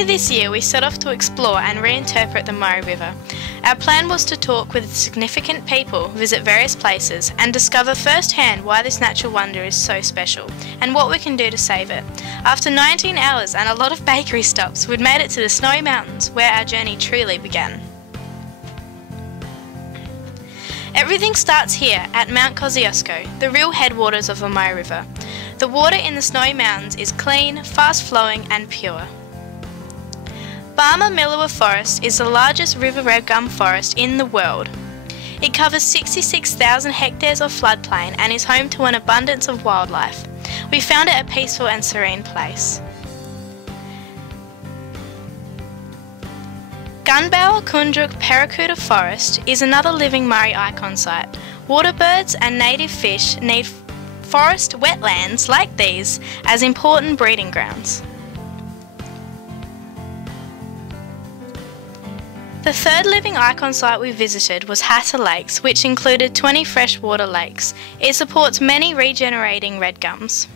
Earlier this year we set off to explore and reinterpret the Murray River. Our plan was to talk with significant people, visit various places and discover firsthand why this natural wonder is so special and what we can do to save it. After 19 hours and a lot of bakery stops, we'd made it to the Snowy Mountains where our journey truly began. Everything starts here at Mount Kosciuszko, the real headwaters of the Murray River. The water in the Snowy Mountains is clean, fast-flowing and pure. Barmah-Millewa Forest is the largest river red gum forest in the world. It covers 66,000 hectares of floodplain and is home to an abundance of wildlife. We found it a peaceful and serene place. Gunbower Kundruk Paracuta Forest is another living Murray icon site. Waterbirds and native fish need forest wetlands like these as important breeding grounds. The third living icon site we visited was Hatter Lakes, which included 20 freshwater lakes. It supports many regenerating red gums.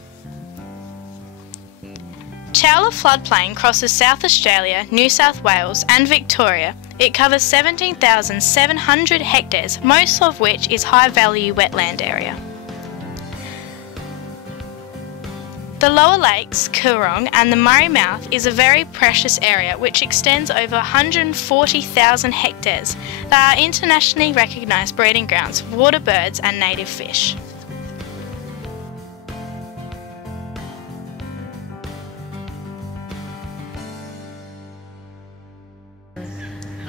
Chowla floodplain crosses South Australia, New South Wales and Victoria. It covers 17,700 hectares, most of which is high-value wetland area. The lower lakes, Coorong and the Murray Mouth is a very precious area which extends over 140,000 hectares. They are internationally recognised breeding grounds for water birds and native fish.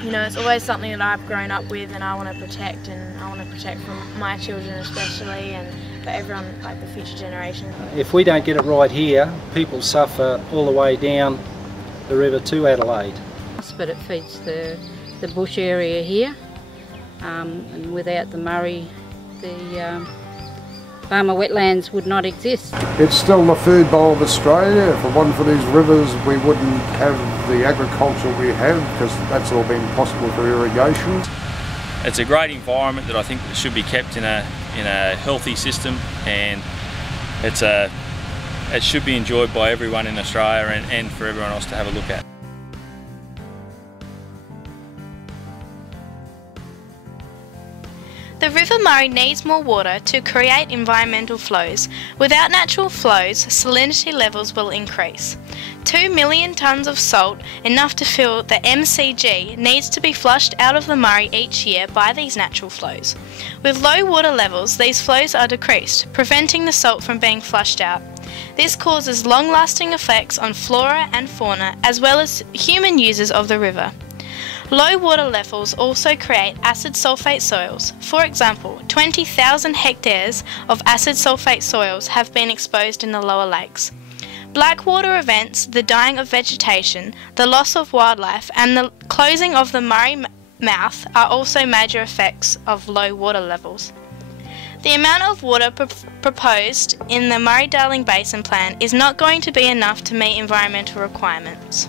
You know, it's always something that I've grown up with and I want to protect, and I want to protect from my children especially, and for everyone, like the future generation. If we don't get it right here, people suffer all the way down the river to Adelaide. But it feeds the bush area here, and without the Murray, the Barmah wetlands would not exist. It's still the food bowl of Australia. If it wasn't for these rivers, we wouldn't have the agriculture we have, because that's all been possible for irrigation. It's a great environment that I think should be kept in a healthy system, and it should be enjoyed by everyone in Australia and for everyone else to have a look at. The River Murray needs more water to create environmental flows. Without natural flows, salinity levels will increase. 2 million tonnes of salt, enough to fill the MCG, needs to be flushed out of the Murray each year by these natural flows. With low water levels, these flows are decreased, preventing the salt from being flushed out. This causes long-lasting effects on flora and fauna, as well as human users of the river. Low water levels also create acid sulfate soils. For example, 20,000 hectares of acid sulfate soils have been exposed in the lower lakes. Blackwater events, the dying of vegetation, the loss of wildlife and the closing of the Murray Mouth are also major effects of low water levels. The amount of water proposed in the Murray-Darling Basin Plan is not going to be enough to meet environmental requirements.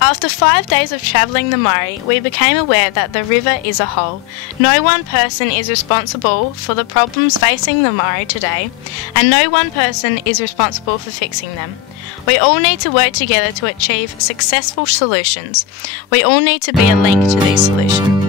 After 5 days of travelling the Murray, we became aware that the river is a whole. No one person is responsible for the problems facing the Murray today, and no one person is responsible for fixing them. We all need to work together to achieve successful solutions. We all need to be a link to these solutions.